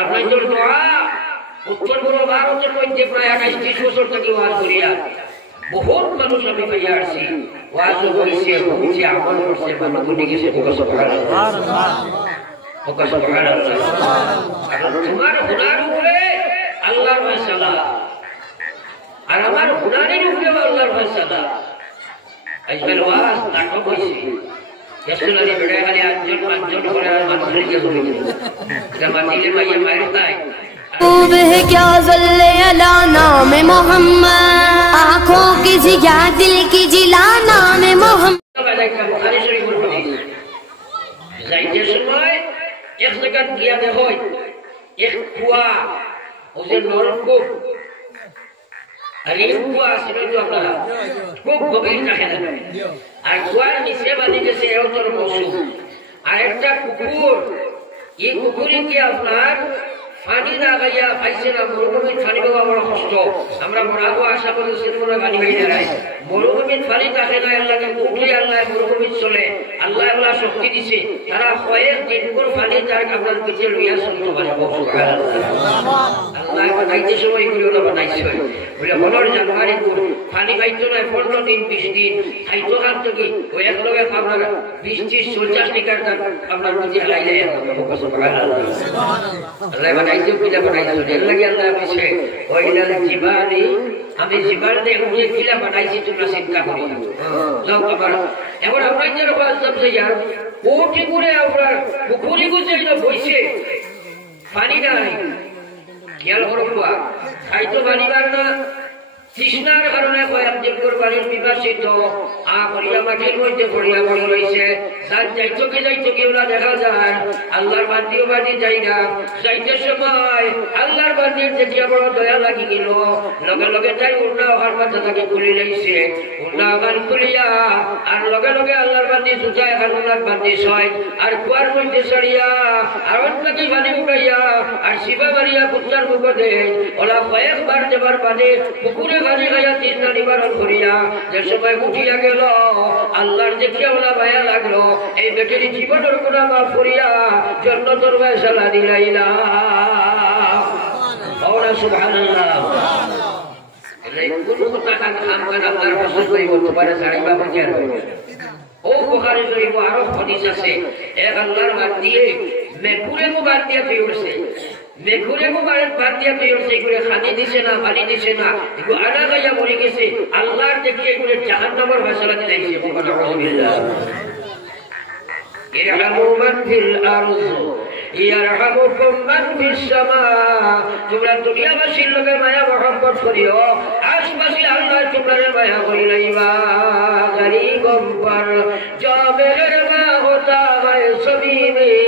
আপনাদের দোয়া উত্তর পূর্ব ভারতের মধ্যে প্রায় 28-30 বছর থেকে ওয়াজ করিয়া বহুত মানুষ আমি পাইয়া আসছি ওয়াজ করেছে হচ্ছে আমল করছে মানুষ বনে গেছে তোমার হুনার উপরে আল্লাহর ফয়সালা আর আমার হুনারের উপরে আল্লাহর ফয়সালা আজকাল ওয়াজ নাটক হয়েছে यशुलारी बड़े वाले आजन করে আর মানুষের কি করে জামাতিলে ভাইয়া মায়ের তাই खूब है क्या ज़ल्ले अला नाम मोहम्मद आँखों की जिया दिल की जिला नाम मोहम्मद बुखारी शरीफ में যাইতে সময় এক জায়গা গিয়া দেখো এক কুয়া ওই নরকূপ আর এই কুয়া ছিল তো আপনারা খুব গভীর থাকে না আর কুয়ার নিচে বাঁধি গেছে এরকম পশু আর একটা কুকুর এই কুকুরে কি আপনার পানি না গাইয়া পাইছে না মরুভূমির পানি পাওয়া বড় কষ্ট আমরা মরাবো আশা করি সেরকম পানি পাই না মরুভূমির পানি থাকে না আল্লাহকে উঠে আল্লাহ মরুভূমির চলে আল্লাহ আল্লাহ শক্তি দিছে তারা কয়েক দিন করে পানি তার আপনার পিছিয়ে লইয়া চলতে পারে আল্লাহ বানাইতে সময় এগুলো বানাইছে বলে মনের জানুয়ারি পানি পাইতো না 15 দিন 20 দিন খাইতো খাদ্য কি ওই এক লগে আপনার 20-30-40 লিটার আপনার পিছিয়ে লাই যায় আল্লাহ বানাইতে কিলা বানাইছো এর লাগি আল্লাহ কইছে ওইলাল জিবালি আমি জিবাল দে উনি কিলা বানাইছি তোমরা চিন্তা করি যাও বাবা এখন আমরা যে রকম সব যাই কোটি করে আপনার পুকুরি গুছে এটা বইছে পানি নাই খেয়াল করবা খাইতো পানি বার না তৃষ্ণার কারণে কয়েক দিন করে পানির পিপাসিত করিয়া মাটির মধ্যে পড়িয়া পড়ে রয়েছে যার যাইতো কি ওরা দেখা যায় আল্লাহর বান্দিও বান্দি যাই না যাইতে সময় আল্লাহর বান্দির যেতিয়া বড় দয়া লাগি গেল লগে লগে তাই উন্না হওয়ার মাথা তাকে খুলি লাইছে উন্না আবার খুলিয়া আর লগে লগে আল্লাহর বান্দি জুতায় আল্লাহর বান্দি ছয় আর কুয়ার মধ্যে চড়িয়া আর অন্যকে পানি উঠাইয়া আর শিবা মারিয়া পুত্রার মুখ দেয় ওরা কয়েকবার দেবার বাদে পুকুরে পানি খাইয়া তৃষ্ণা নিবারণ করিয়া যে সময় উঠিয়া গেল আল্লাহর দেখিয়া ওরা মায়া লাগলো এই বেটির জীবনের গুণা মাফ করিয়া জান্নাতের ফয়সালা দিলাইলা ওরা সুবহানাল্লাহ কোন কথা কান খাম কান আল্লাহর রাসূল কই বলতে পারে সাড়ে বাবা কি আর ও বুখারী শরীফ আরো হাদিস আছে এক আল্লাহর বাদ দিয়ে মেকুরে মুবারক দিয়ে পেয়েছে মেঘুরে মুবারক বাদ দিয়া তো এর সেগুলো খানি দিছে না পানি দিছে না এগুলো আনা গাইয়া মরে গেছে আল্লাহর দেখে এগুলো জাহান্নামের ফয়সালা দিয়েছে সুবহানাল্লাহ ইরহামু মান ফিল আরদ ইয়ারহামুকুম মান ফিস সামা তোমরা দুনিয়াবাসীর লোকের মায়া মহব্বত করিও আশপাশে আল্লাহর তোমরা মায়া করিলাইবা গরিবম পর जो मेहरबा होता है सभी में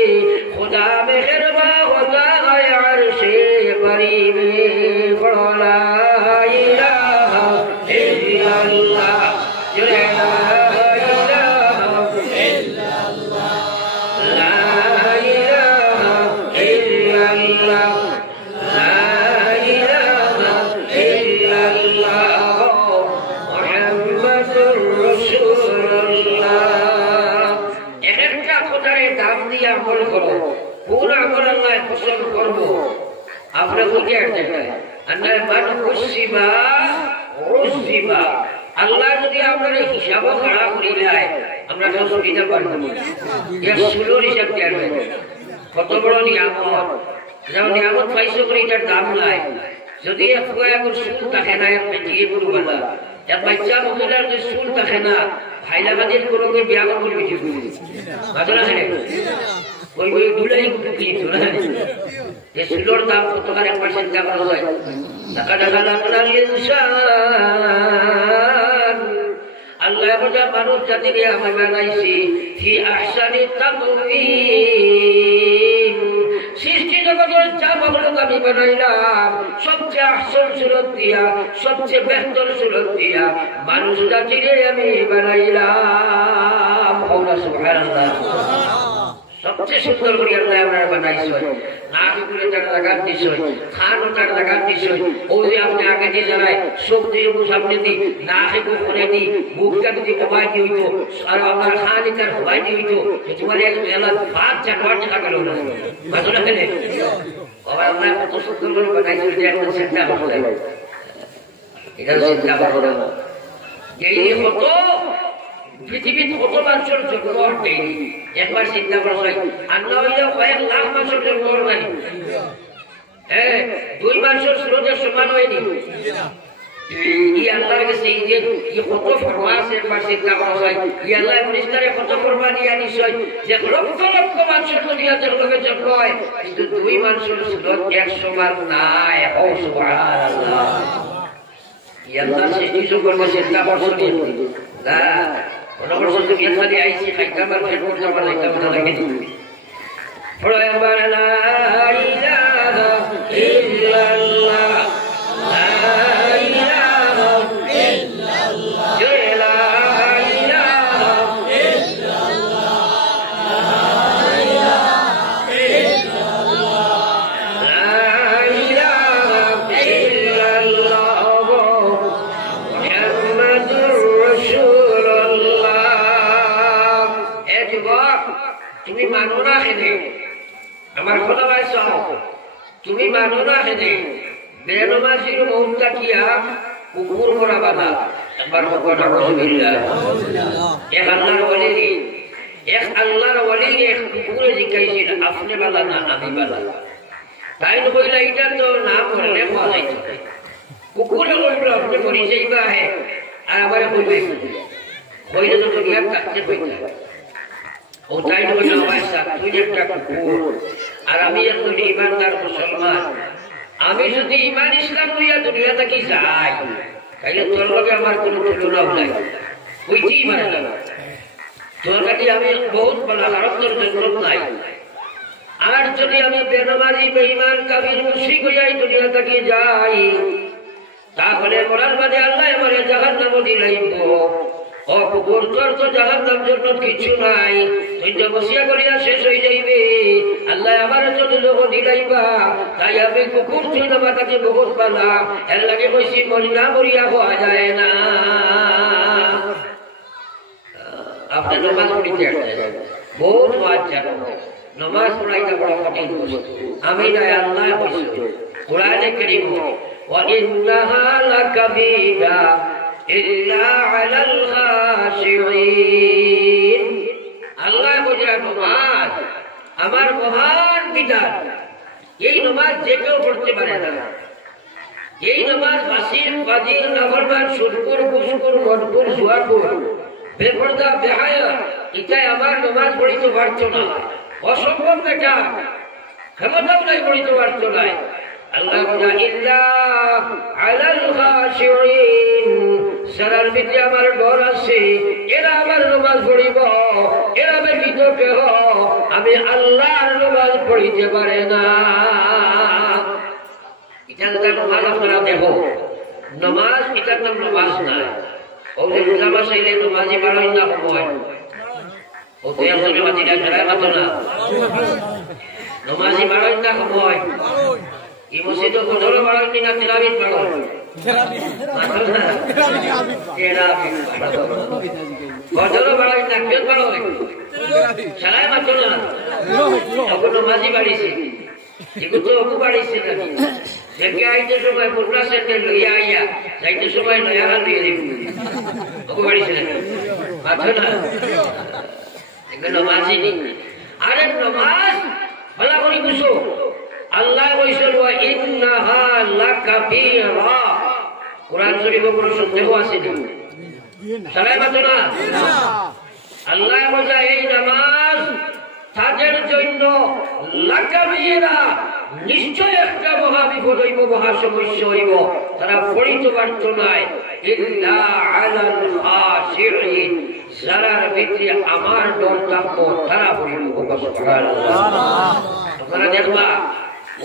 खुदा मेहरबा होता है अर्शे बरी में पढ़ो ला इलाहा इल्लल्लाह ला इलाहा इल्लल्लाह ला इलाहा इल्लल्लाह ला इलाहा इल्लल्लाह मुहम्मदुर রাসূলুল্লাহ একটা খোদারে দাম দিয়ে আমল করো পুরো আমল আল্লাহ পছন্দ করব আমরা বুঝে আসতে আল্লাহ মান খুশিবা রুসিবা আল্লাহ যদি আমাদের হিসাব খারাপ করে দেয় আমরা তো সুবিধা পাবো না এর সুলোর হিসাব কি হবে কত বড় নিয়ামত যেমন নিয়ামত পাইছো করে এটার দাম নাই যদি একবার সুল থাকে না আপনি দিয়ে করবো না এক বাচ্চা মহিলার যে সুল থাকে না হাইলাবাদের কোনো বিয়া করবো কিছু মাত্র আছে ওই ওই দুলাই কিছু না যে সুলোর দাম কত টাকা 1% দাম হয় টাকা টাকা আপনার ইনসান আল্লাহ বলে মানুষ জাতিকে আমি বানাইছি ফি আহসানি তাকওয়িম সৃষ্টি জগতের যা মাখলুক আমি বানাইলাম সবচেয়ে আহসান সুরত দিয়া সবচেয়ে বেহতর সুরত দিয়া মানুষ জাতিকে আমি বানাইলাম সুবহানাল্লাহ সবচেয়ে সুন্দর করে আল্লাহ আপনার বানাইছে না করে তার লাগাত দিছে খানও তার লাগাত দিছে ওই যে আপনি আগে দিয়ে জানাই সবজি সামনে দি না খেয়ে করে দি মুখটা যদি কমাই দি হইতো আর আমার খানি তার হওয়াই দি হইতো তোমার এক বেলা ভাত চাটওয়ার টাকা গেল না বাজনা কেনে আবার আমরা কত সুন্দর করে বানাইছে যে একটা চিন্তা করতে এটা চিন্তা করতে এই কত পৃথিবীর কত মানুষের জন্ম হতে একবার চিন্তা করা হয় আর না হইলে কয়েক লাখ মানুষের জন্ম নাই হ্যাঁ 2 মানুষের স্রোতের সমান হয়নি ই আল্লাহর কাছে এই যে কত ফরমাস একবার চিন্তা করা হয় ই আল্লাহ পরিষ্কারে কত ফরমা নিয়ে নিশ্চয় যে লক্ষ লক্ষ মানুষের দুনিয়াতের লোকে জন্ম হয় কিন্তু 2 মানুষের স্রোত এক সমান নাই ও সুবহানাল্লাহ ই আল্লাহ সৃষ্টি সম্পর্কে চিন্তা করছেন না অনবরত তুমি খালি আইছি খাইতা মার্কেট করতে আমার লাগা মনে লাগে পড়াবার লা ইলাহা ইল্লাল্লাহ লা ইলাহা ইল্লাল্লাহ লা ইলাহা ইল্লাল্লাহ লা ইলাহা ইল্লাল্লাহ লা ইলাহা ইল্লাল্লাহ মুহাম্মাদুর রাসূলুল্লাহ তুমি মানো না খেলে আমার কথা পাইছ তুমি মানো না খেলে বেনমাজির মৌনটা কিয়া কুকুর করা বাধা একবার কথা বলছিলা এক আল্লাহর ওয়ালি এক কুকুরে জিজ্ঞাসিল আপনি বালা না আমি বালা তাই কইলা এটা তো না করলে পালাই কুকুরে বলল আপনি মরি যাইবা হে আর আবার কইবে কইলে তো তুমি আর কাটতে কইলা ও তাই বলে আমার তুই একটা কুকুর আর আমি একজন ইমানদার মুসলমান আমি যদি ইমান ইসলাম লইয়া দুনিয়া থেকে যাই তাইলে তোর লগে আমার কোনো তুলনা নাই কইতেই পারে না তোর কাছে আমি বহুত বলা আর তোর জন্য নাই আর যদি আমি বেনমাজি বেঈমান কাফির মুশরিক হইয়া দুনিয়া থেকে যাই তাহলে মরার বাদে আল্লাহ আমারে জাহান্নামে দিলাইব ও কুকুর তোর তো জাহান্নাম জন্য কিছু নাই তুই তো বসিয়া করিয়া শেষ হয়ে যাইবে আল্লাহ আমার জন্য লোক দিলাইবা তাই আমি কুকুর তুই আমার কাছে বহুত পালা এর লাগে কইছি মরিয়া মরিয়া হওয়া যায় না আপনি নমাজ পড়িতে আসছেন বহুত ওয়াজ জানো নমাজ পড়াইতে বড় কঠিন আমি না আল্লাহ কইছি কোরআনে কারীম ওয়া ইন্নাহা লাকাবীরা ইল্লা আলাল খাশিঈন আল্লাহ কইরা নমাজ আমার মহান বিধান এই নমাজ যে কেউ পড়তে পারে না এই নমাজ ফাসিল ফাজিল নাফরমান সুরকুর কুসকুর মনকুর সুয়াকুর বেপরদা বেহায়া এটা আমার নমাজ পড়িতে পারতো না অসম্ভব বেটা ক্ষমতাও নাই পড়িতে পারতো না আল্লাহ বলে ইল্লা আলাল খাশিঈন সারার ভিতরে আমার ডর আছে এরা আমার নামাজ পড়িব এরা ব্যতীত কেহ আমি আল্লাহর নামাজ পড়িতে পারে না এটা নামাজ আপনারা দেখো নামাজ এটার নাম নামাজ না ও যে রোজা মাস আইলে নামাজি বাড়াই না সময় ও তো একজন মাতিটা ফেরায় মাতো না নামাজি বাড়াই না সময় এই মসজিদ কোনও বাড়াই না তেলাবিত বাড়াই গজল বাড়াই না কেউ বাড়াই সারাই মাতো না এখন নামাজি বাড়িছে এগুলো তো অপু বাড়িছে নাকি সেকে আইতে সময় পুরনা সেকে লইয়া আইয়া যাইতে সময় নয়া গান দিয়ে দিব অপু বাড়িছে নাকি মাতো না এগুলো নামাজি নি আরে নামাজ ভালো করে বুঝো আল্লাহ কইছেন ওয়া ইন্নাহা লাকাবীরা কুরআন শরীফে কোন সন্দেহ আছে না সারাই মাতো না আল্লাহ বলে এই নামাজ তাদের জন্য লাকাবীরা নিশ্চয় একটা মহা বিপদ হইব মহা সমস্যা হইব তারা পড়িতে পারত না ইল্লা আলাল খাশিঈন যারার ভিতরে আমার ডর থাকবো তারা পড়িব সুবহানাল্লাহ আপনারা দেখবা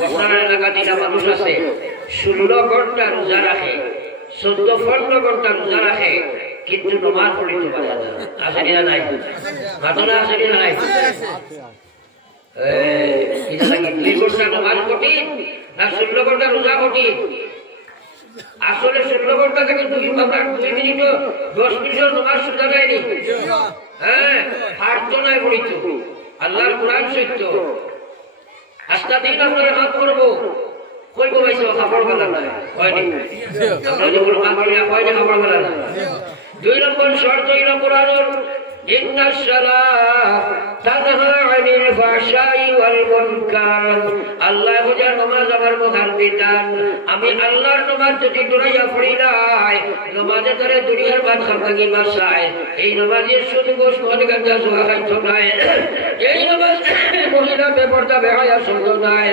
আপনার এলাকা যেটা মানুষ আছে 16 ঘন্টা রোজা রাখে 14-15 ঘন্টা রোজা রাখে কিন্তু নামাজ পড়িতে পারে না আসলে নাই ঘটনা আসলে নাই এটা নাকি 2 ঘন্টা নামাজ কঠিন না 16 ঘন্টা রোজা কঠিন? আসলে 16 ঘন্টা থেকে 2 মিনিট 10 মিনিট নামাজ সুজা দেয়নি। হ্যাঁ, প্রার্থনায় পড়িত আল্লাহর কোরআন সত্য। আস্তা দিন আমরা হাত করবো কই বলাইছে খাবার বেলা না হয়নি। আমরা যখন খাবার না হয় না খাবার বেলা না। 2 নম্বর শর্ত হইল কোরআনের ইন্নাস সালাত তানহা আনিল ফাহশাই ওয়াল মুনকার। আল্লাহ বুঝা নামাজ আমার মুখার বিধান। আমি আল্লাহর নামাজ যদি দৌড়াইয়া পড়ি নাই, নামাজে ধরে দুনিয়ার বাদ খাবাগি বাসায় এই নামাজের শুধু গোশ মনে গাঞ্জা জোয়া খাইতো নাই। এই নামাজ মহিলা বেপর্দা বেহায়া শুনতো নাই।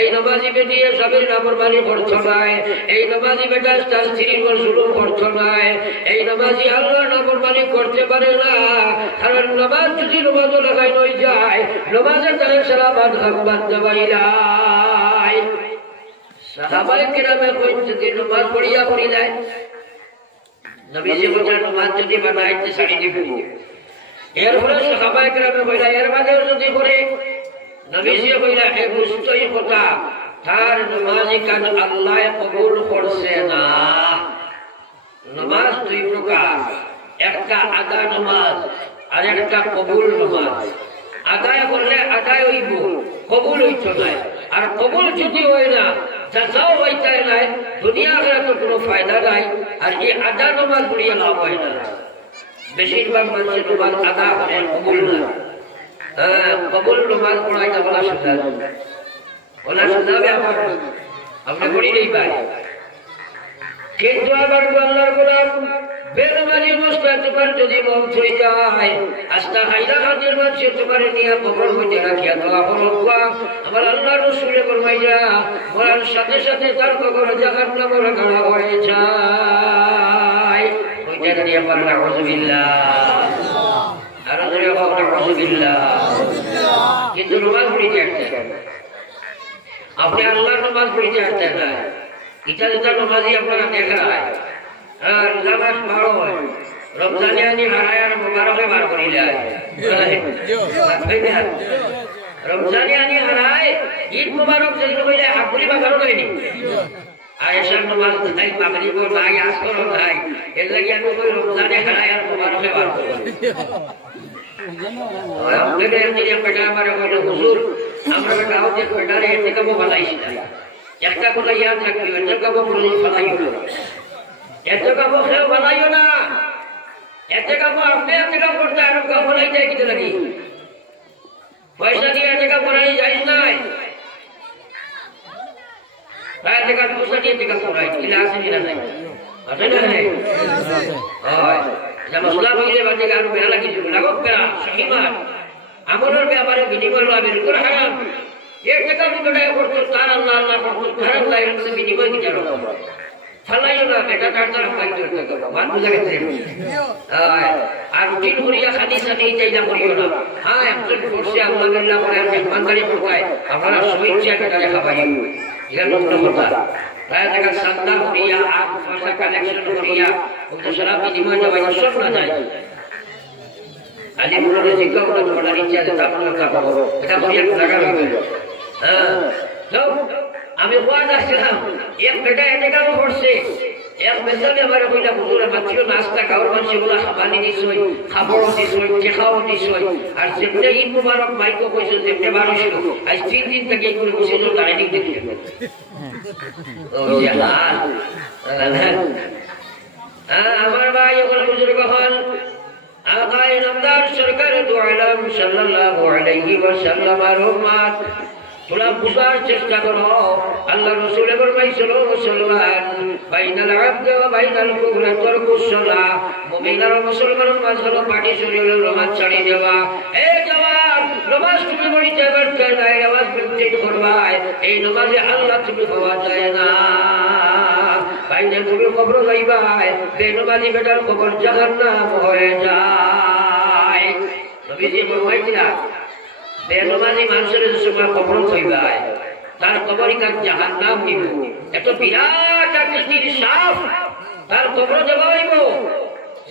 এই নামাজি বেটিয়ে স্বামীর নাফরমানি করতো নাই। এই নামাজি বেটা তার স্ত্রীর উপর জুলুম করতো নাই। এই নামাজি আল্লাহর নাফরমানি করতে পারে না, কারণ নামাজ যদি নামাজ লাগাই নই যায়, নামাজের দ্বারা সারা বাদ খাবাদ দেবাইলাই। সাহাবায়ে কেরামে কইতে যদি নামাজ পড়িয়া পড়িলাই, নবীজি বলেন নামাজ যদি বানাইতে ছাড়ি দিবেন। এরপরে সাহাবায়ে কেরামে কইলা এর মাঝে যদি পড়ে, নবীজি কইলা হে বুঝতই কথা তার নামাজ কাজ আল্লাহ কবুল করছে না। নামাজ 2 প্রকার, একটা আদা নামাজ আর একটা কবুল নামাজ। আদায় করলে আদায় হইব, কবুল হইত নাই। আর কবুল যদি হয় না, যাচাও হইতে নাই, দুনিয়া আখিরাতে কোনো ফায়দা নাই। আর এই আদা নামাজ পড়িয়া লাভ হয় না। বেশিরভাগ মানুষের নামাজ আদা করে, কবুল না। কবুল নামাজ পড়াইতে বলা সুন্দর ওলা সুন্দর আমরা পড়ি নেই পাই। কিন্তু আবার আল্লাহর কোরআন বেনামাজি অবস্থা তোমার যদি মন ছুঁয়ে যায়, আস্তা হাইরা হাতের মাঝে তোমার নিয়ে কবর হইতে রাখিয়া দেওয়া হলো। আমার আল্লাহর রাসূলে ফরমাইয়া মরার সাথে সাথে তার কবর জাহান্নামের গাড়া হয়ে যায়। ওইটা নিয়ে বলেন আউযুবিল্লাহ, আর ধরে বলেন আউযুবিল্লাহ। কিন্তু নামাজ পড়িতে আসতেন, আপনি আল্লাহর নামাজ পড়িতে আসতেন না। এটা যেটা নামাজি আপনারা দেখা হয় নামাজ ভালো হয়, রমজানে আনি হারায়ার মোবারকে বার করিলে রমজানে আনি হারায় ঈদ মোবারক যেগুলো হইলে হাকুরি বাগানো হয়নি। আয়েশার নামাজ নাই, মাগরিব নাই, আসর নাই, এর লাগি আমি কই রমজানে হারায়ার মোবারকে বার করব। আপনাদের এমনি পেটা আমার কইল হুজুর আমরা গাঁওতে পেটারে এতে কাবো বানাইছি না। একটা কথা ইয়াদ রাখবি, এতে কাবো বলি ফলাইও না, এতে কাবো কেউ বানাইও না। এতে কাবো আপনি এতে কাবো করতে আর কাবো বলাই যায় কিতে লাগি পয়সা দিয়ে এতে কাবো বানাই যাইস নাই। এতে কাবো পয়সা দিয়ে এতে কাবো বানাই কিলা আছে কিনা নাই আছে না নাই হয় যা মশলা বইলে বাজে গান বেলা লাগি লাগো বেলা সহিমান আমনের ব্যাপারে বিনিময় লাভের উপর হারাম। এর টাকা বিনিময় করতে তার আল্লাহ আল্লাহ করতে হারাম লাগে বিনিময় কি জানো ফলাইও না। এটা কাটার ফাইট করতে মান বুঝা গেছে। আর দিন করিয়া খানি সানি চাইলা করিও না। হ্যাঁ একজন করছে আল্লাহ করে মেহমানদারি করতে আপনারা সহিচ্ছা কাটা খাবাই এটা নম্বর কথা। রায় টাকা সান্দা করিয়া আট পয়সা কালেকশন করিয়া ওটা সারা বিনিময় দেওয়া সব না যায়। আজ মনে শিক্ষা করে পড়ার ইচ্ছা আছে তারপরে খাবো এটা করিয়া টাকা লাগবে। আমি ওয়াজ আসছিলাম এক বেটা এতে কারো করছে এক বেসালে আমার কইলা হুজুর মাছিও নাস্তা খাওয়ার মানুষগুলো খাবানি দিছই, খাবারও দিছই, টেকাও দিছই। আর যেমনি ঈদ মুবারক মাইকো কইছো যেমনি 1200 আজ 3 দিন থেকে এগুলো বসেছিল ডাইনিং দেখি আমার ভাই ওগুলো বুজুর্গ হন আকায়ে নামদার সরকার দু আলম সাল্লাল্লাহু আলাইহি ওয়াসাল্লাম আর উম্মত তোমরা বুঝার চেষ্টা করো। আল্লাহ রাসূল ফরমাইছিল মুসলমান বাইনাল আবদ ওয়া বাইনাল কুফরি তারকুস সালাহ, মুমিন আর মুসলমানের মাঝখানে পাটি শরীরে নামাজ ছাড়ি দেওয়া। এই জওয়ান নামাজ তুমি পড়িতে পারতে না, নামাজ পড়তে করবাই এই নামাজে আল্লাহ তুমি পাওয়া যায় না। বাইনাল তুমি কবর যাইবাই বেনমাজি বেটার কবর জাহান্নাম হয়ে যায়। নবীজি ফরমাইছিলেন বেনমাজি মানুষের সময় কবর হইবাই তার কবরিকার জাহান্নাম দিব। এত বিরাট আকৃতির সাপ তার কবর দেওয়া হইব।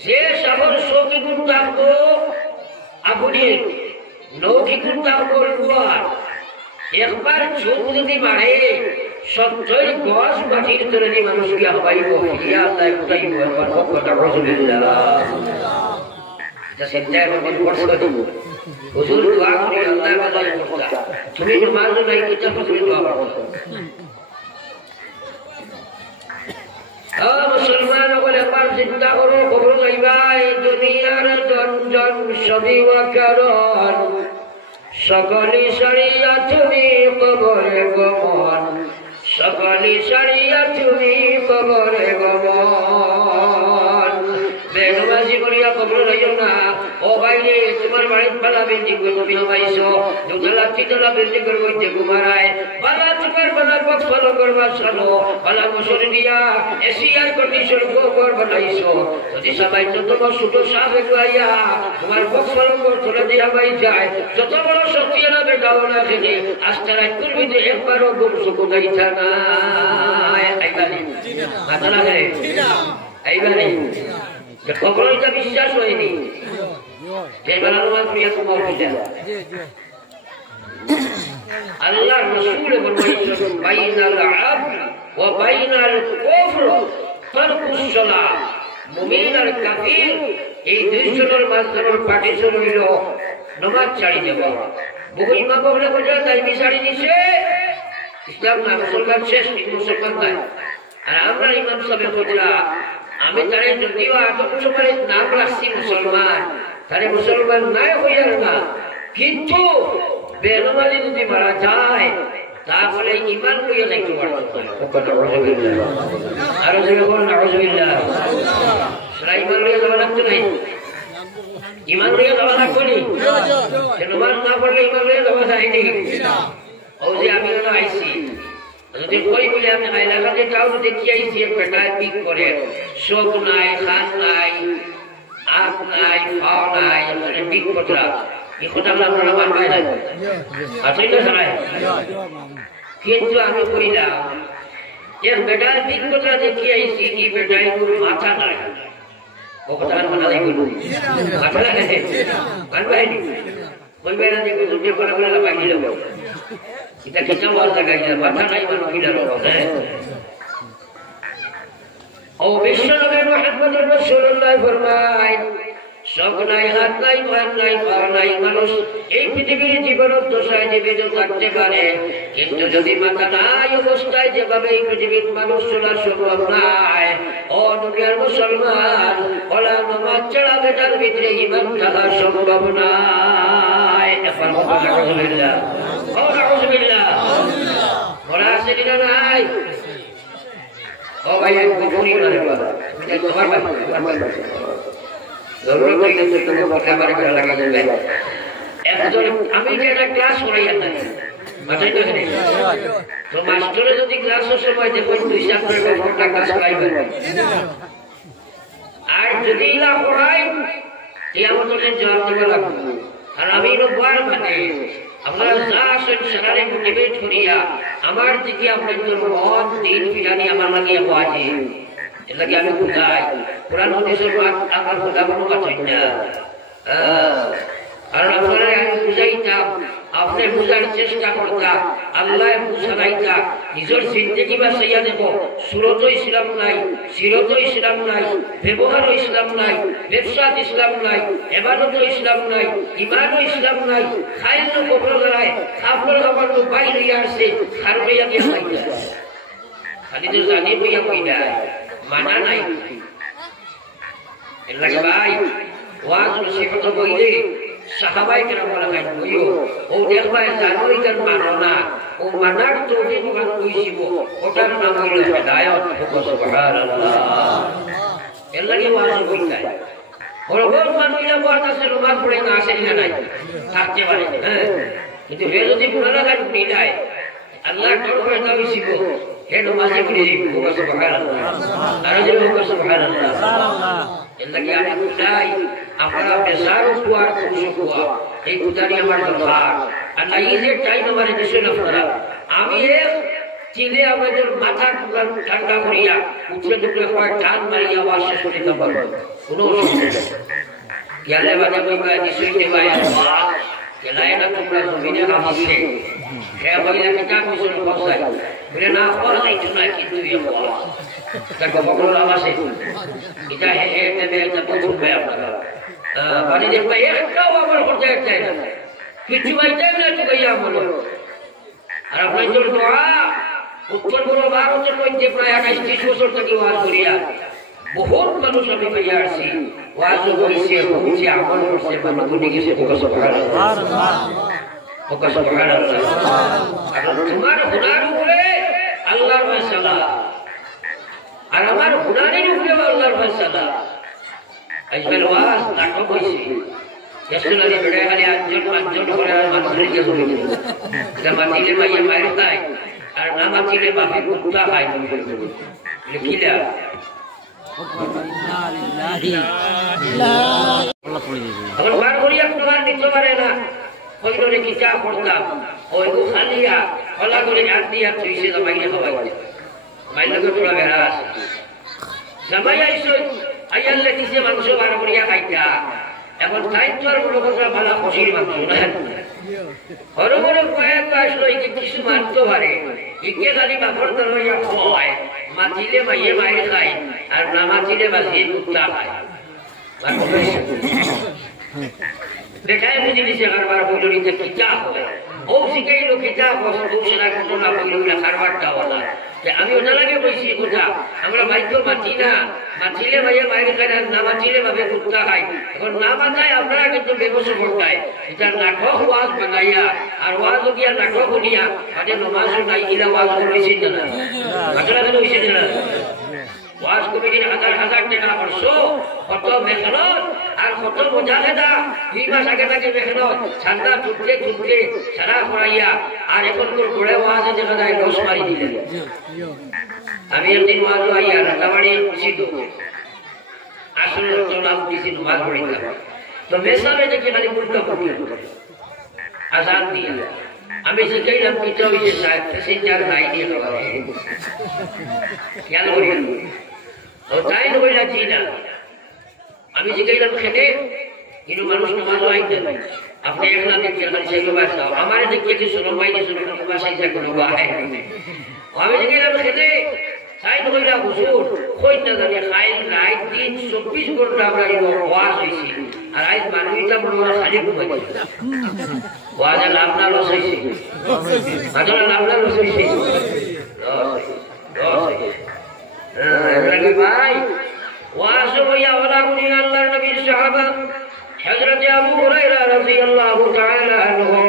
যে সাপের 100 গুণ থাকবো আপনি নৌকি কুর্তা বলবো একবার চোখ যদি মারে সত্যই গছ মাটির তরে মানুষ কি পাইব ফিরিয়া আল্লাহ ফুটাইব একবার পক্ষটা রাসূলুল্লাহ যা সেটা এখন কষ্ট দেব হুজুর দোয়া করে আল্লাহ বাজায় করতা তুমি নামাজ নাই কিতা তুমি দোয়া করো মুসলমান বলে একবার চিন্তা করো কবর যাইবা এই দুনিয়ার জঞ্জন সবই ওয়াকারণ সকলি সারিয়া তুমি কবরে গমন সকলি সারিয়া তুমি কবরে গমন বেনবাজি করিয়া কবর যাইও না ও বাইরে তোমার বাড়ির পালা বিল্ডিং করে তুমি হবাইছো দুতলা তিনতলা বিল্ডিং করে বইতে ঘুমারায় পালা তোমার পালা পথ ফলো করবার চলো পালা বছর দিয়া এশিয়ার কন্ডিশন গোবর বানাইছো যদি সবাই তো তোমার ছোট সাহেব গাইয়া তোমার পথ ফলো করে চলে দিয়া বাই যায় যত বড় শক্তি না বেটাও না খেলে আস্তে রাত করবি যে একবারও গুম সুখ গাইছা না আইবানি মাথা লাগে আইবানি কবরটা বিশ্বাস হয়নি আল্লাহ রাসূল বলেছেন বাইনাল আবদ ওয়া বাইনাল কুফর তারকুস সালাত মুমিন আর কাফির এই দুইজনের মাঝখানে পার্টিশন হইল নামাজ ছাড়ি দেওয়া বহু ইমাম বলে বলে তাই মিশাড়ি দিছে ইসলাম না মুসলমান শেষ মুসলমান নাই আর আমরা ইমাম সাহেব বলা আমি তারে যদিও আদম সময় নাম রাখছি মুসলমান তারে মুসলমান নাই হইয়ার না কিন্তু বেনমাজি যদি মারা যায় তাহলে ইমান হইয়া যাইতে পারতো আরো যে বলেন নাউজুবিল্লাহ ইমান হইয়া যাওয়া লাগতো নাই ইমান হইয়া যাওয়া লাগতো নি নামাজ না পড়লে ইমান হইয়া যাওয়া যায়নি ও যে আমি আইছি যদি কই বলে আমি এলাকাতে যাও দেখি আইছি বেটায় পিক করে শোক নাই খান নাই আখ নাই খাও নাই পিক করা এই কথা আপনারা মানবেন না আসলে তো শোনায় কিন্তু আমি কইলাম এর বেটায় পিক করা দেখি আইছি কি বেটায় কোনো মাথা নাই ও কথা মানা লাগবে মাথা লাগে মানবেন কইবেন না যে তুমি করে করে লাগাই দিলো এটা কিসব ওয়াজ লাগাই দিলো মাথা নাই মানে কইলা হ্যাঁ ও বিশ্বনবী মুহাম্মদ রাসূলুল্লাহ ফরমায় সব নাই হাত নাই মান নাই পা নাই মানুষ এই পৃথিবীর জীবনের দশায় জীবিত থাকতে পারে কিন্তু যদি মাথা নাই অবস্থায় যেভাবে এই পৃথিবীর মানুষ চলা সম্ভব নাই ও দুনিয়ার মুসলমান ওলা নামাজ ছাড়া বেটার ভিতরে ইমান থাকা সম্ভব নাই এখন আলহামদুলিল্লাহ ও আলহামদুলিল্লাহ ওরা আছে কিনা নাই ও ভাই এক গোপনী করে বলা তোমার ভাই জরুরত হইলে তুমি কথা আমার ভালো লাগা যাবে একজন আমি যে একটা ক্লাস করাইয়া না মাথায় তো নেই তো মাস্টারে যদি ক্লাসের সময় যে কোন দুই চাপ্টার একটা ক্লাস করাইবে আর যদি না করাই এই আমাদের জবাব দিতে লাগবে আর আমি রোববার মানে আপনারা যা আসেন সেখানে মোটিভেট করিয়া আমার দিকে আপনাদের মত দিন ফিরানি আমার লাগিয়ে পাওয়াছে এর লাগে আমি বুঝাই কোরআন হাদিসের আমার বুঝাবার কথা না কারণ আপনারা আমি বুঝাইতাম আপনি বুঝার চেষ্টা করতাম আল্লাহ বুঝাইতা নিজের জিন্দগি বাঁচাইয়া দেব সুরত ইসলাম নাই সিরত ইসলাম নাই ব্যবহার ইসলাম নাই ব্যবসাত ইসলাম নাই এবাদত ইসলাম নাই ইমান ইসলাম নাই খাইল কবর গলায় খাবল আমার তো বাইরে আসছে খারবাইয়া কে খাইতা খালি তো জানি বইয়া কইতা মানা নাই এর লাগে ভাই ওয়াজ নসিহত বইলে সাহাবায়ে কেরাম বলা হয় বইও ও দেখবা জানোই কেন মানো না ও মানার তৌফিক মান কইছিব ওটার নাম হলো হিদায়াত সুবহানাল্লাহ এর লাগে ওয়াজ বইতা ওর বহু মানুষরা বলতাছে রোমান পড়ে না আসেনি না নাই থাকতে পারে হ্যাঁ কিন্তু হে যদি পুরানা গান মিলায় আল্লাহ তরফে দাইছিব হে নমাজে পড়ে সুবহানাল্লাহ আর যে সুবহানাল্লাহ এর লাগে আমি বুঝাই আপনারা বেসার কুয়ার কুয়া এই কুতারি আমার দরকার আর না এই যে টাইম আমার দেশে আপনারা আমি চিলে আমাদের মাথা ঠান্ডা করিয়া উঠলে দুটো কয়েক টান মারিয়া আওয়াজ শেষ করতে পারবো কোনো অসুবিধা গেলে বাদে কইবা নিশ্চয়ই দেবাই কেলায় না তোমরা জমিনে আসছে সে বইলা কিতাব মিশন পৌঁছায় বলে না পড়া যাইতো না কিন্তু দেখো বকর আছে এটা হে নেবে এটা বুঝবে আপনারা মানে দেখো একটাও আমার করতে চাই না কিছু আইতেই না তো ভাইয়া বলো আর আপনাদের দোয়া উত্তর পূর্ব ভারতের মধ্যে প্রায় 28-30 বছর থেকে ওয়াজ করিয়া বহুত মানুষ আমি পাইয়া আসছি ওয়াজ করেছে বলছে আমল করছে মানুষ বনে গেছে তোমার গুনার উপরে আল্লাহর ফয়সালা আর আমার গুনারের উপরে আল্লাহর ফয়সালা আজকের ওয়াজ নাটক হয়েছে যশোরে বেড়ে গেলে 8-5 করে মানুষ ধরে চলে এটা মাতিলে মাইয়া মায়ের তাই আর না মাতিলে বাপে কুত্তা খায় লিখিলা এখন বার করিয়া তোমার নিতে পারে না ওইগুলো কি চা করতাম ওই খালিয়া খোলা করে হাত দিয়া চুইছে তো মাইলে সবাই মাইলে তো তোরা বেড়া আছে জামাই আইসো আইয়ালে কিসে মাংস বার করিয়া খাইতা এখন সাহিত্যর বড় কথা ভালো খুশির মাংস না বড় বড় কয়েক আসলো একে কিছু মানতে পারে একে খালি বাপর দল হইয়া খাওয়ায় মাতিলে মাইয়ে মায়ের খায় আর না মাতিলে বাজিয়ে কুত্তা খায় দেখায় বুঝে দিছে কারবার বদলিতে কিতাব ও শিখাইলো কিতাব ও সেটা ঘটনা বললো কারবারটা বলা আমি ওটা লাগে বলছি কথা আমরা মাইক মাতি না মাতিলে মাইয়ে মায়ের খায় আর না মাতিলে ভাবে কুত্তা খায় এখন না মাথায় আপনারা কিন্তু ব্যবসা করতায় এটা নাটক ওয়াজ বানাইয়া আর ওয়াজ গিয়া নাটক শুনিয়া মানে নমাজ নাই গিলা ওয়াজ করেছে না আপনারা কেন হয়েছে না ওয়াজ কমিটির হাজার টাকা খরচ কত মেহনত আর কত মজাদার 2 মাস আগে থেকে মেহনত ঠান্ডা ছুটতে সারা করাইয়া আর এখন তোর পড়ে ওয়াজে দেখা যায় লস মারি দিলেন আমি একদিন ওয়াজ আইয়া রাতাবাড়ি ছিল আসলে তো নাম দিছি নমাজ পড়িলাম তো মেসাবে দেখি খালি উল্টো পড়ি আজান দিয়া আমি শিখাইলাম পিতা হইছে সাহেব সেটার নাই দিয়ে খেয়াল করিলেন ও তাই হইলা চিনা আমি শিখাইলাম খেতে কিন্তু মানুষ নামাজ আইতেন আপনি একলা দেখতে খালি সেই বাসা আমার দেখতে যে শুনো বাইরে শুনো বাসায় যা কোনো বাহে আমি শিখাইলাম খেতে সাইড হইলা হুজুর কই না জানি খাইল রাত দিন 24 ঘন্টা আমরা ওয়াজ হইছি আর আজ মানুষটা বড় খালি ঘুমাইছে ওয়াজে লাভ না লস হইছে আদর লাভ না লস হইছে ভাই ওয়াজ হইয়া ওলা মুনি আল্লাহর নবীর সাহাবা হযরত আবু হুরায়রা রাদিয়াল্লাহু তাআলা আনহু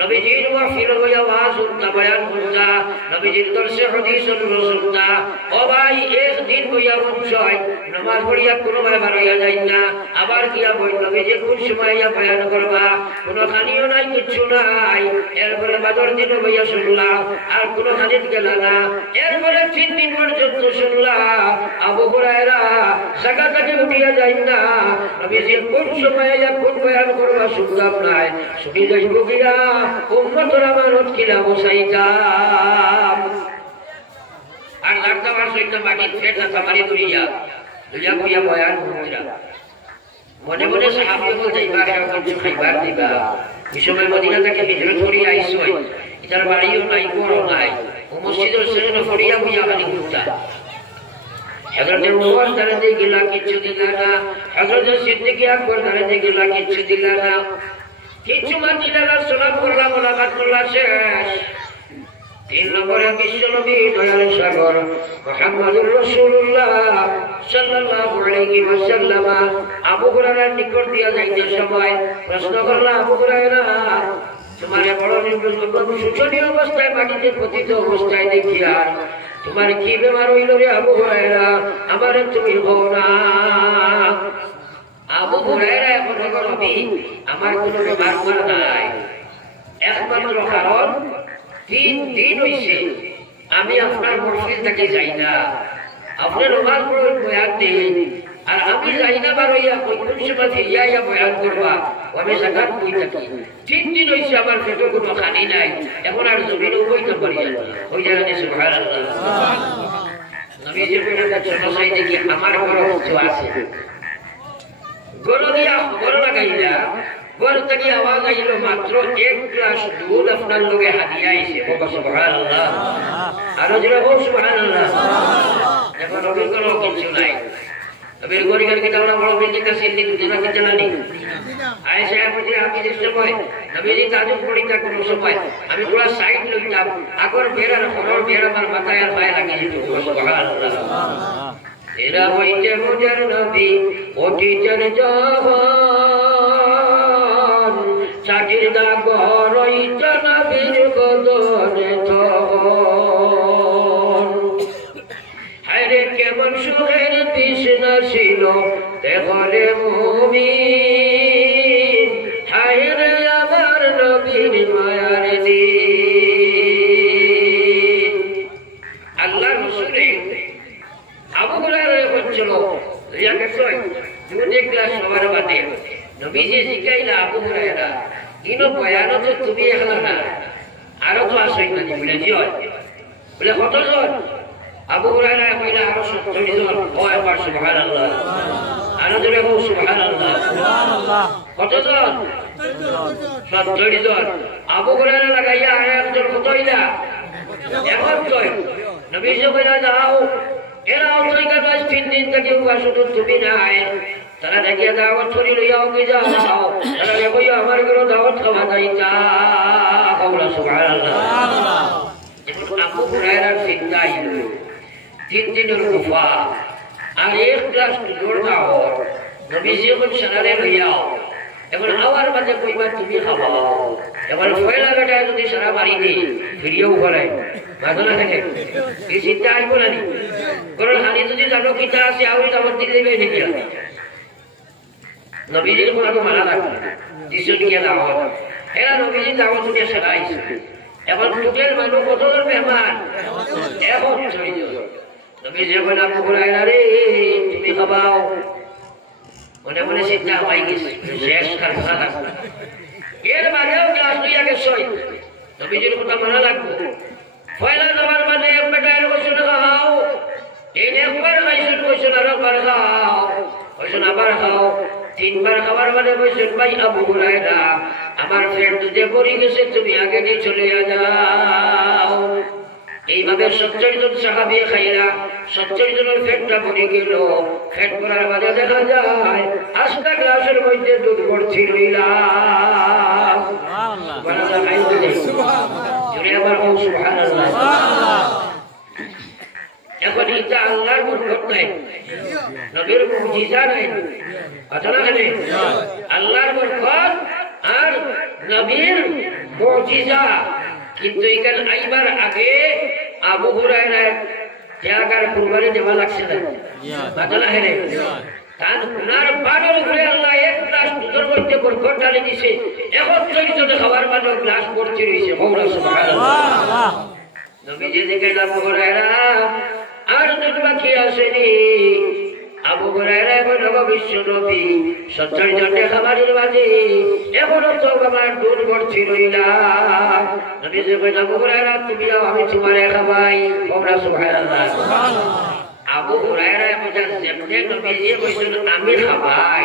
নবীজির ওয়াফির হইয়া ওয়াজ বয়ান করতা নবীজির দর্শে হাদিস রাসূলুল্লাহ ও ভাই একদিন হইয়া বলছয় নামাজ পড়িয়া কোনো ভাই বাড়াইয়া যায় না আবার কিয়া বই নবীজি কোন সময় বয়ান করবা কোনো খানিও নাই কিছু নাই এরপরে বাদর দিন হইয়া শুনলাম আর কোনো হাদিস গেল না এরপরে 3 দিন পর্যন্ত শুনলাম আবু হুরায়রা জায়গা থেকে উঠিয়া যায় না নবীজি কোন সময় কোন বয়ান করবা শুনলাম নাই শুনি যাইব গিয়া উম্মতের আমানত কিলা বসাইতাম আর লাগতাবার সৈন্য মাটি ফেটা সামারি দুইয়া কইয়া বয়ান করছিলাম মনে মনে সাহাবীকে যাইবার এখন খাইবার দিবা এই সময় মদিনা থেকে হিজরত করিয়া আইছো এটার বাড়িও নাই বড় নাই ও মসজিদের সামনে পড়িয়া হইয়া খালি ঘুরতা হযরত ওমর দাঁড়াতে গেলা কিছু দিলা না হযরত সিদ্দিক আকবর দাঁড়াতে গেলা কিছু দিলা না কিছু মানছিলেন সালাম করলাম মোলাকাত করলাম শেষ 3 নম্বরে বিশ্বনবী দয়াল সাগর মুহাম্মদুর রাসূলুল্লাহ সাল্লাল্লাহু আলাইহি ওয়াসাল্লাম আবু হুরায়রার নিকট দিয়া যাইতে সময় প্রশ্ন করলা আবু হুরায়রা তোমার বড় শোচনীয় অবস্থায় মাটিতে পতিত অবস্থায় দেখিয়া তোমার কি বেমার হইল রে আবু হুরায়রা আমার তুমি হও না আবু হুরায়রা এখন নবী আমার কোনো বেমার নাই একমাত্র কারণ 3 দিন হইছে আমি আপনার মসজিদ থেকে যাই না আপনার রোমাল করে বয়ান দেন আর আমি যাই না বারইয়া কোন সময় ফিরিয়া বয়ান করবা আমি জাকাত কই থাকি 3 দিন হইছে আমার পেটে কোনো খানি নাই এখন আর জমিনে বইতে পারি না ওই জায়গাতে সুবহানাল্লাহ নবী যে বলেন সমস্যাই দেখি আমার বড় কিছু আছে গরু দিয়া গরু লাগাইলা ঘর থেকে আওয়াজ আইল মাত্র 1 গ্লাস দুধ আপনার লোকে হাদিয়া আইছে সুবহানাল্লাহ আর জোরে বল সুবহানাল্লাহ এখন নবীর কোনো কিছু নাই নবীর গরিবের কি তারা বড় বিজিতা সিদ্ধি দিনা কি জানানি আয়েশা আপনি হাদিসের সময় নবীজি তাজুদ পড়িতা কোন সময় আমি পুরো সাইড লইতাম আগর বেরার খবর বেরা আমার মাথায় আর পায়ে লাগিয়ে সুবহানাল্লাহ এরা হইতে মুজার নবী অতীতের জবান চাটির দাগ রইতে নবীর কদরে তখন হায়রে কেমন সুখের তৃষ্ণা ছিল দেখলে মুমিন হায়রে আমার নবীর মায়ার দিন আল্লাহ রাসূল আবু হুরায়রা বলছিল রিয়াকে কই দুধে গ্লাস সবার বাদে নবীজি শিখাইলা আবু হুরায়রা ইনো বয়ান তো তুমি একলা না আরো তো আসই না বলে জিও বলে কতজন আবু হুরায়রা কইলা আরো 70 জন ও একবার সুবহানাল্লাহ আরো জোরে বল সুবহানাল্লাহ সুবহানাল্লাহ কতজন 70 জন আবু হুরায়রা লাগাইয়া আর একজন কত হইলা এখন কই নবীজি কইলা যাও এরা অন্তরিকা বাস 3 দিন থেকে শুধু তুমি নাই তারা দেখিয়ে দাওয়াত করি লইয়াও কি যাও তারা কইয়া আমার ঘরে দাওয়াত খাওয়া যাইতা কওলা সুবহানাল্লাহ আবু হুরায়রার চিন্তা হইল 3 দিনের কুফা আর 1 গ্লাস দুধ দাও নবীজি কোন সারারে লইয়াও এবার আওয়ার মাঝে কইবা তুমি খাওয়াও এবার পয়লা বেটা যদি সারা মারি দেই ফিরিয়েও বলাই বাদলা দেখে এই চিন্তা আইব না নি কারণ হানি যদি জানো কিটা আছে আউরি দাওয়াত দিতে দেবে নাকি নবীজির কোনো মানা রাখবে দিশন গিয়ে দাওয়াত এরা নবীজি দাওয়াত দিয়ে সারাইছে এবার দুধের মানুষ কতজন মেহমান এখন নবীজি বলে আবু হুরায়রা রে তুমি খাওয়াও মনে মনে চিন্তা হয়ে গেছে শেষ কারখানা এর বাদেও গ্লাস দুই আগে সই নবীজির কথা মানা লাগবে পয়লা নামার মানে বেটার বসে খাও এই একবার খাইছেন বসে আরো বার খাও বসে আবার খাও 3 বার খাবার মানে বসে ভাই আবু হুরায়রা আমার ফ্রেন্ড যে পড়ে গেছে তুমি আগে দিয়ে চলে যাও এইভাবে 70 জন সাহাবী খাইরা 70 জনের পেটটা ভরে গেল পেট ভরার মাঝে দেখা যায় আস্তা গ্লাসের মধ্যে দুধ ভর্তি রইলা সুবহানাল্লাহ এখন এটা আল্লাহর বরকত নাই নবীর মুজিজা নাই কথা না আল্লাহর বরকত আর নবীর মুজিজা কিন্তু এখানে আইবার আগে আবু হুরায়রা ত্যাগার কুরবানি দেওয়া লাগছে না কথা না তার গুনার বাড়ার উপরে আল্লাহ 1 গ্লাস দুধের মধ্যে বরকত ঢালে দিছে এখন চরিত্রে খাবার মানে গ্লাস ভর্তি রয়েছে সুবহানাল্লাহ নবীজি দেখে আবু হুরায়রা আর দুধ বাকি আসেনি আবু হুরায়রা এখন বিশ্ব নবী 70 জনের খাবারের মাঝে এখনো তো আমার দুধ ভর্তি রইলা নবীজি কইলেন আবু হুরায়রা তুমি আমি তোমারে খাওয়াই সুবহানাল্লাহ আবু হুরায়রা বলেন যেমনে নবীজি কইছেন আমি খাওয়াই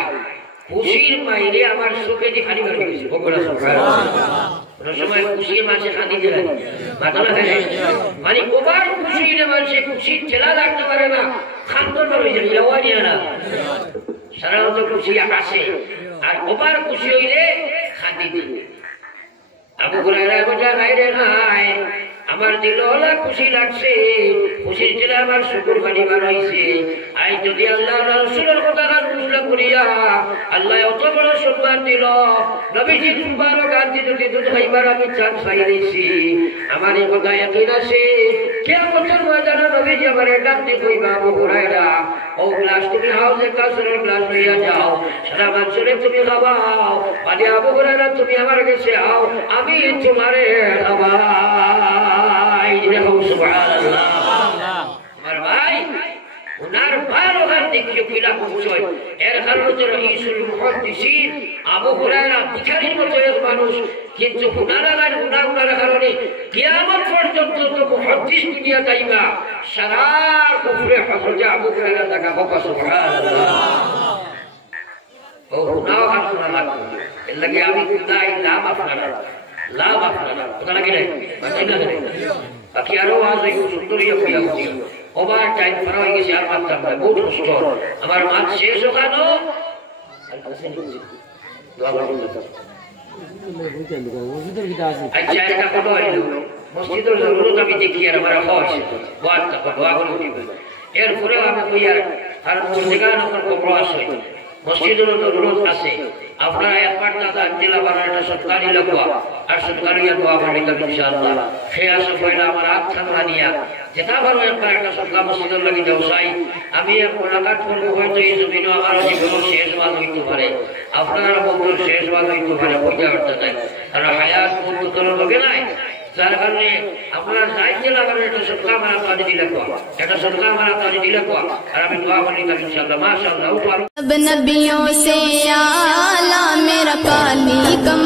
খুশির মাইরে আমার চোখে দিয়ে খালি করে গেছে সুবহানাল্লাহ সময় খুশি মাঝে খালি দিলেন মানে ওবার খুশি মানুষে খুশি ঠেলা রাখতে পারে না খান্তন হয়ে যায় যাওয়া না সাধারণত খুশি আসে আর ওবার খুশি হইলে খাদি দিবে আবু হুরায়রা বলে বাইরে নাই আমার দিল খুশি লাগছে খুশির দিলে আমার শুকুর বাড়ি বার হয়েছে আই যদি আল্লাহ রাসূলের কথা ঘোষণা করিয়া আল্লাহ অত বড় সম্মান দিল নবীজির মুবারক আনতে যদি দুধ খাইবার আমি চান্স পাই দিয়েছি আমার এই কথা ইয়াকিন আছে কিয়ামতের ময়দানে নবীজি আমার ডাক দিয়ে কইবা আবু হুরায়রা ও গ্লাস তুমি হাউজে কাউসারের গ্লাস লইয়া যাও সারা বছরে তুমি খাওয়াও মানে আবু হুরায়রা তুমি আমার কাছে আও আমি তোমারে খাওয়াই দেখো সুবহানাল্লাহ আমার ভাই উনার ভালো গান দেখিয়ে কইলা পৌঁছয় এর কারণে রাইসুল মুহাদ্দিসিন আবু হুরায়রা ভিখারির মতো এক মানুষ কিন্তু গুনাহগার গুনাহগার কারণে কিয়ামত পর্যন্ত তো মুহাদ্দিস দুনিয়া যাইবা সারা কুফরে হযরত আবু হুরায়রা দেখা হবে সুবহানাল্লাহ ও নাও আপনারা লাগবে এর লাগে আমি খুদাই লাভ আপনারা ওটা লাগে নাই বাকি আরো আজ একটু সুন্দর হইয়া হচ্ছে ওভার টাইম করা হয়ে গেছে আর পারতাম না বহুত কষ্ট আমার মাছ শেষ ওখানো আচ্ছা একটা কথা হইল মসজিদের জরুরত আমি দেখি আর আমার হয় দোয়া করে উঠিবে এরপরে আমি কই আর জায়গা নকল প্রয়াস হয় মসজিদের জরুরত আছে আপনারা একবার দাদা জেলা বানার একটা সরকারি লাগবা আর সরকারি দোয়া করবেন ইনশাআল্লাহ সে আসে পয়লা আমার হাত থামা নিয়া যেটা ভালো একবার একটা সরকার মসজিদের লাগি যাও চাই আমি মোলাকাত করবো হয়তো এই জমিনও আমার জীবন শেষ বাদ হইতে পারে আপনারা বন্ধুর শেষ বাদ হইতে পারে বুঝতে পারতে চাই আর হায়াত বন্ধু তোলার লোকে নাই যার কারণে আপনারা দায়িত্ব লাগানোর একটা সরকার মারা কাজে দিলে একটা সরকার মারা কাজে দিলে আর আমি দোয়া করি ইনশাআল্লাহ মাশাআল্লাহ नबियों से आला मेरा काली कम